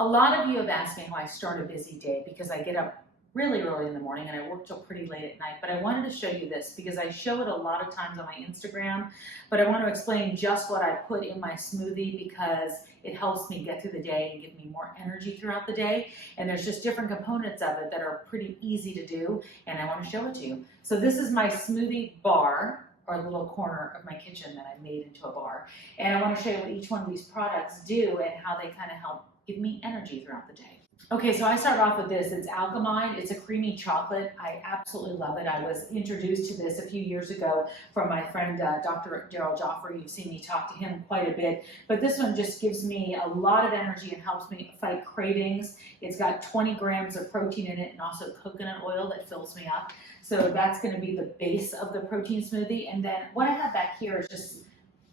A lot of you have asked me how I start a busy day because I get up really early in the morning and I work till pretty late at night, but I wanted to show you this because I show it a lot of times on my Instagram, but I want to explain just what I put in my smoothie because it helps me get through the day and give me more energy throughout the day. And there's just different components of it that are pretty easy to do, and I want to show it to you. So this is my smoothie bar, or a little corner of my kitchen that I made into a bar. And I want to show you what each one of these products do and how they kind of help give me energy throughout the day. Okay, so I start off with this. It's Alkamind. It's a creamy chocolate. I absolutely love it. I was introduced to this a few years ago from my friend Dr. Daryl Joffrey. You've seen me talk to him quite a bit. But this one just gives me a lot of energy and helps me fight cravings. It's got 20 grams of protein in it and also coconut oil that fills me up. So that's going to be the base of the protein smoothie. And then what I have back here is just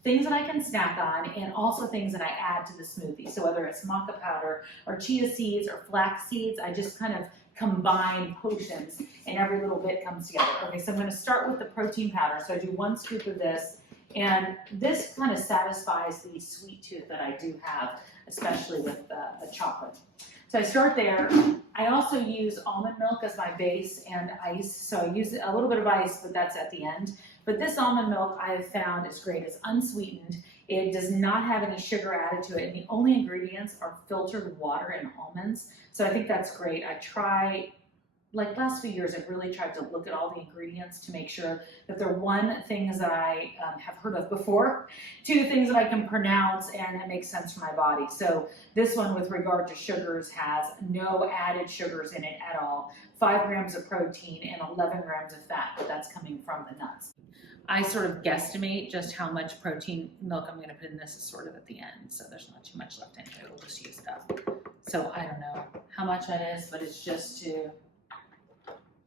things that I can snack on and also things that I add to the smoothie. So whether it's maca powder or chia seeds or flax seeds, I just kind of combine potions and every little bit comes together. Okay, so I'm going to start with the protein powder. So I do 1 scoop of this, and this kind of satisfies the sweet tooth that I do have, especially with the chocolate. So I start there. I also use almond milk as my base and ice. So I use a little bit of ice, but that's at the end. But this almond milk I have found is great. It's unsweetened. It does not have any sugar added to it. And the only ingredients are filtered water and almonds. So I think that's great. I try, like last few years, I've really tried to look at all the ingredients to make sure that they're one, things that I have heard of before, 2, things that I can pronounce and that makes sense for my body. So this one with regard to sugars has no added sugars in it at all, 5 grams of protein and 11 grams of fat, but that's coming from the nuts. I sort of guesstimate just how much protein milk I'm going to put in this is sort of at the end, so there's not too much left in here. We'll just use that. So I don't know how much that is, but it's just to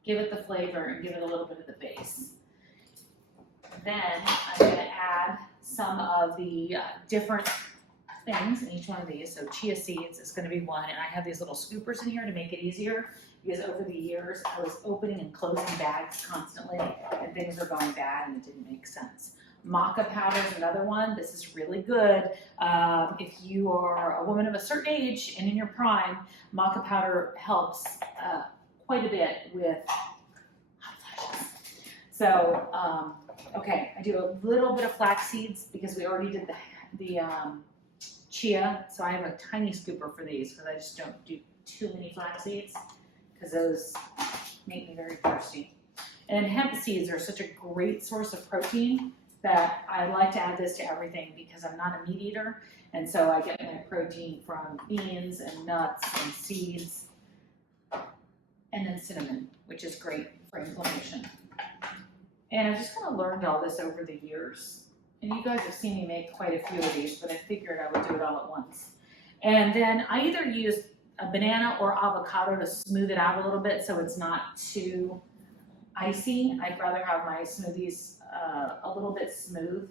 give it the flavor and give it a little bit of the base. Then I'm going to add some of the different things in each one of these. So chia seeds is going to be one, and I have these little scoopers in here to make it easier because over the years I was opening and closing bags constantly and things were going bad and it didn't make sense. Maca powder is another one. This is really good. If you are a woman of a certain age and in your prime, maca powder helps quite a bit with hot flashes. So, okay, I do a little bit of flax seeds because we already did the chia. So I have a tiny scooper for these because I just don't do too many flax seeds because those make me very thirsty. And hemp seeds are such a great source of protein that I like to add this to everything because I'm not a meat eater. And so I get my protein from beans and nuts and seeds. And then cinnamon, which is great for inflammation. And I've just kind of learned all this over the years. And you guys have seen me make quite a few of these, but I figured I would do it all at once. And then I either use a banana or avocado to smooth it out a little bit so it's not too icy. I'd rather have my smoothies a little bit smooth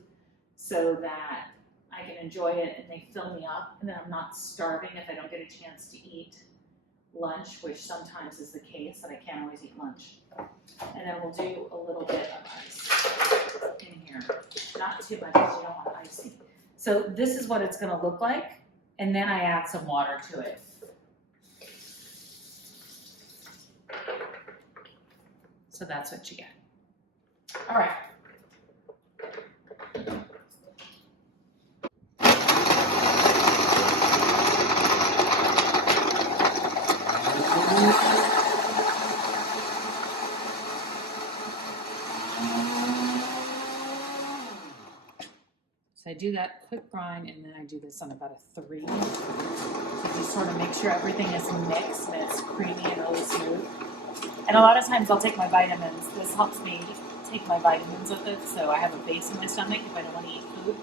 so that I can enjoy it and they fill me up and then I'm not starving if I don't get a chance to eat lunch, which sometimes is the case, that I can't always eat lunch. And then we'll do a little bit of ice in here. Not too much because you don't want icy. So this is what it's going to look like, and then I add some water to it. So that's what you get. All right. So I do that quick grind and then I do this on about a 3. So just sort of make sure everything is mixed and it's creamy and really smooth. And a lot of times I'll take my vitamins. This helps me take my vitamins with it so I have a base in my stomach if I don't want to eat food.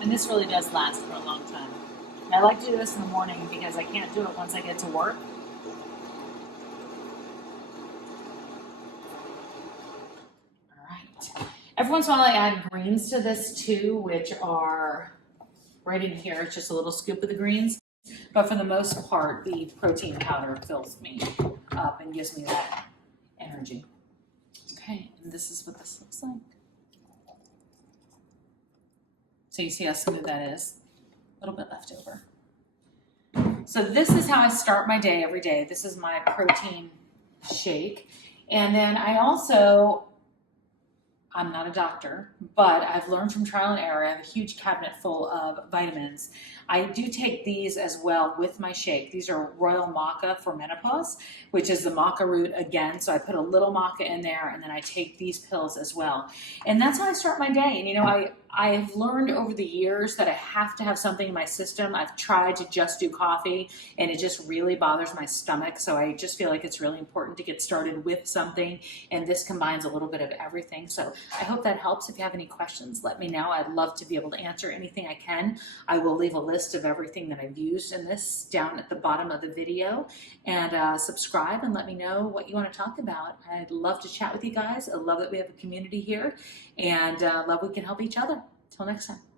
And this really does last for a long time. And I like to do this in the morning because I can't do it once I get to work. Every once in a while I add greens to this too, which are right in here. It's just a little scoop of the greens. But for the most part, the protein powder fills me up and gives me that energy. Okay, and this is what this looks like. So you see how smooth that is? A little bit left over. So this is how I start my day every day. This is my protein shake. And then I'm not a doctor, but I've learned from trial and error. I have a huge cabinet full of vitamins. I do take these as well with my shake. These are royal maca for menopause, which is the maca root again. So I put a little maca in there, and then I take these pills as well. And that's how I start my day. And you know, I've learned over the years that I have to have something in my system. I've tried to just do coffee, and it just really bothers my stomach. So I just feel like it's really important to get started with something, and this combines a little bit of everything. So I hope that helps. If you have any questions, let me know. I'd love to be able to answer anything I can. I will leave a list of everything that I've used in this down at the bottom of the video, and subscribe and let me know what you want to talk about. I'd love to chat with you guys. I love that we have a community here, and love we can help each other. Till next time.